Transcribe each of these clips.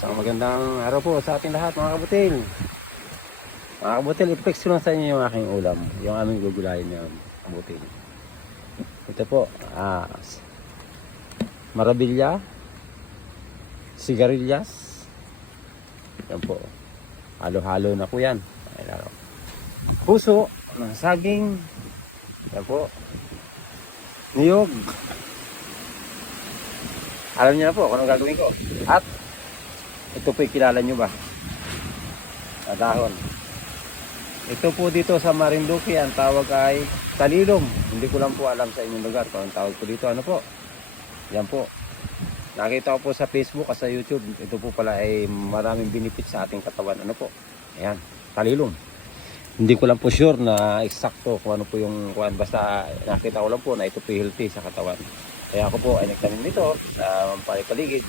Isang magandang araw po sa ating lahat mga kabutil. Mga kabutil, i-flex lang sa inyo yung aking ulam. Yung aming gugulayin ng kabutil. Ito po, ah, marabilla, sigarilyas. Yan po. Halo-halo na po yan. Puso ng saging. Yan po. Niyog. Alam niyo na po kung anong gagawin ko. At ito po kilala nyo ba? Na dahon. Ito po dito sa Marinduque, ang tawag ay talilom. Hindi ko lang po alam sa inyong lugar kung ang tawag po dito. Ano po? Yan po. Nakita ko po sa Facebook at sa YouTube. Ito po pala ay maraming benefit sa ating katawan. Ano po? Ayan, talilom. Hindi ko lang po sure na eksakto kung ano po yung kuan. Basta nakita ko lang po na ito po healthy sa katawan. Kaya ako po ay nagtanim nito sa paligid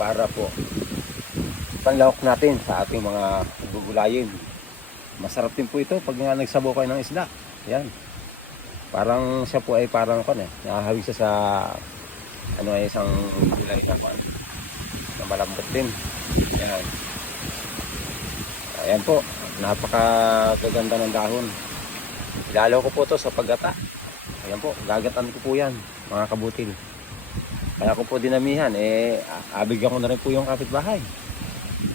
para po panlawak natin sa ating mga gugulayin. Masarap din po ito pag nga nagsabaw kayo ng isda. Yan. Parang siya po ay parang kan eh. Nakahawig siya sa ano ay isang gulay na kan. Na malambot din. Yan. Ayan po. Napakaganda ng dahon. Ilalaw ko po to sa paggata. Ayan po. Gagatan ko po yan. Mga kabutil. Kaya ko po dinamihan, eh, abigyan ko na rin po yung kapitbahay.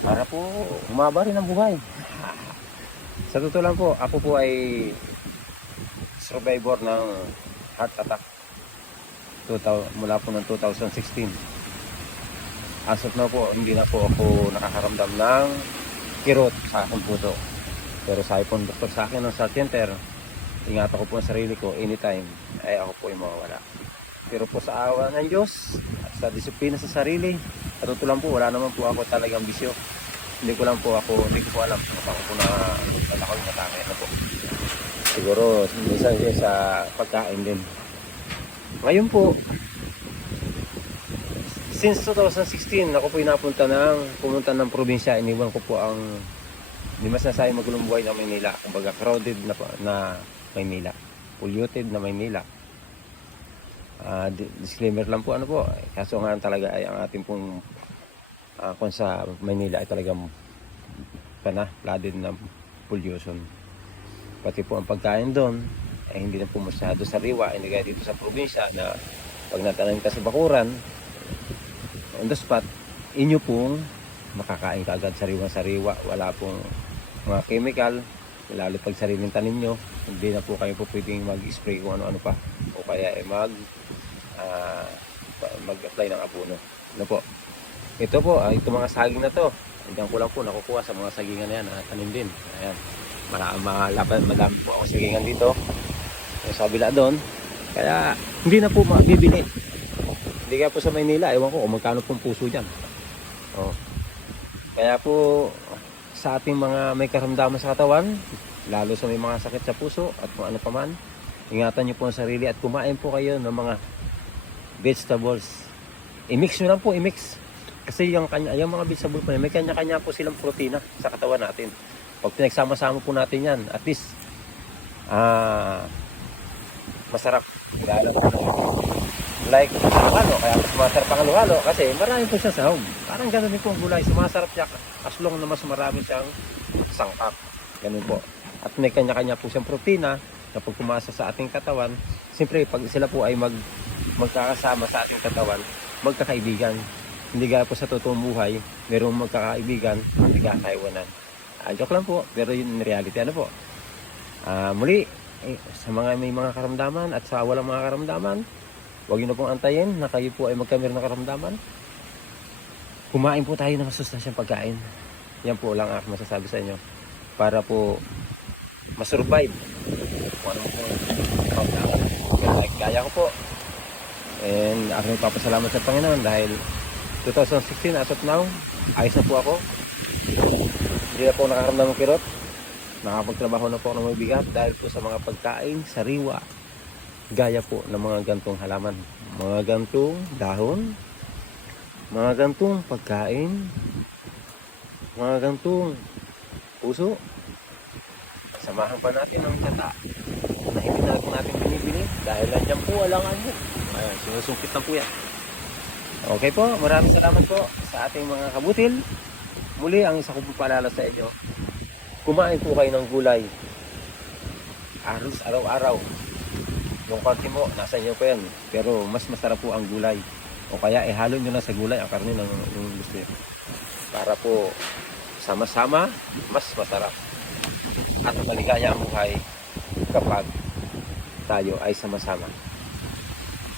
Para po humaba rin ang buhay. Sa totoo lang po, ako po ay survivor ng heart attack 2000, mula po ng 2016. As of now po, hindi na po ako nakakaramdam ng kirot sa aking puso. Pero sabi po ng doktor sa akin ng sa center, ingatan ko po ang sarili ko anytime, ay ako po yung mawawala. Pero po sa awa ng Diyos, sa disiplina sa sarili, lang po, wala naman po ako talagang bisyo. Hindi ko lang po ako, hindi ko po alam kung paano po na wala ko yung atake. Ano po. Siguro, minsan yun sa pagkain din. Ngayon po, since 2016, ako po inapunta ng, pumunta ng probinsya, iniwan ko po ang, hindi mas nasabi magulong buhay ng Maynila. Kumbaga, crowded na, na Maynila. Polluted na Maynila. Di- disclaimer lang po ano po. Kaso nga talaga ay ang ating pong ah, kung sa Maynila ay talagang kana, flooded na pollution. Pati po ang pagkain doon ay hindi na po masyado sariwa. Hindi kaya dito sa probinsya na pag natanim ka sa bakuran, on the spot, inyo pong makakain ka agad sariwa-sariwa. Wala pong mga chemical, lalo pag sariling tanim nyo, hindi na po kayo po pwedeng mag-spray kung ano-ano pa. O kaya ay mag ah, pa- mag-apply ng abono. Ano po? Ito po, ah, ito mga saging na to. Diyan ko lang po nakukuha sa mga sagingan na yan. ah, tanim din. Ayan. Mala, malaban, madami po ako sagingan dito. Sa kabila doon. Kaya hindi na po mabibili. Hindi kaya po sa Maynila. Ewan ko kung magkano pong puso dyan. Oh. Kaya po sa ating mga may karamdaman sa katawan, lalo sa may mga sakit sa puso at kung ano pa man, ingatan niyo po ang sarili at kumain po kayo ng mga vegetables. I-mix nyo lang po, i-mix. Kasi yung, kanya, yung mga vegetable po, may kanya-kanya po silang protina sa katawan natin. Pag pinagsama-sama po natin yan, at least, ah, masarap. Lalo like halo kaya mas masarap ang halo kasi marami po siya sahog. Parang ganun din po ang gulay. Sumasarap siya as long na mas marami siyang sangkap. Ganun po. At may kanya-kanya po siyang protina kapag kumasa sa ating katawan. Siyempre, pag sila po ay mag, magkakasama sa ating katawan, magkakaibigan. Hindi gaya po sa totoong buhay, merong magkakaibigan, hindi kakaiwanan. Ah, joke lang po, pero yun in reality. Ano po? Ah, muli, eh, sa mga may mga karamdaman at sa walang mga karamdaman, huwag niyo na pong antayin na kayo po ay magkamir ng karamdaman. Kumain po tayo ng masustansyang pagkain. Yan po lang ako masasabi sa inyo. Para po masurvive. Kung ano po karamdaman. Kaya ko po. And ako nagpapasalamat sa Panginoon dahil 2016 as of now, ayos na po ako. Hindi na po nakakaramdam ng kirot. Nakapagtrabaho na po ako ng mabigat dahil po sa mga pagkain, sariwa, gaya po ng mga gantong halaman. Mga gantong dahon, mga gantong pagkain, mga gantong puso. Samahan pa natin ang kata na hindi natin natin binibili dahil nandiyan po alangan mo. Ayan, sinusungkit na po yan. Okay po, maraming salamat po sa ating mga kabutil. Muli, ang isa ko po paalala sa inyo, kumain po kayo ng gulay. Aros, araw-araw. Yung konti mo, nasa inyo po yan. Pero mas masarap po ang gulay. O kaya ihalo nyo na sa gulay ang karne ng yung gusto nyo. Para po sama-sama, mas masarap. At maligaya ang buhay kapag tayo ay sama-sama.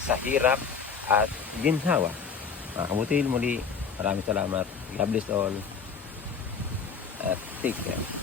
Sa hirap at ginhawa. Mga kabutil, muli, maraming salamat. God bless all. At take care.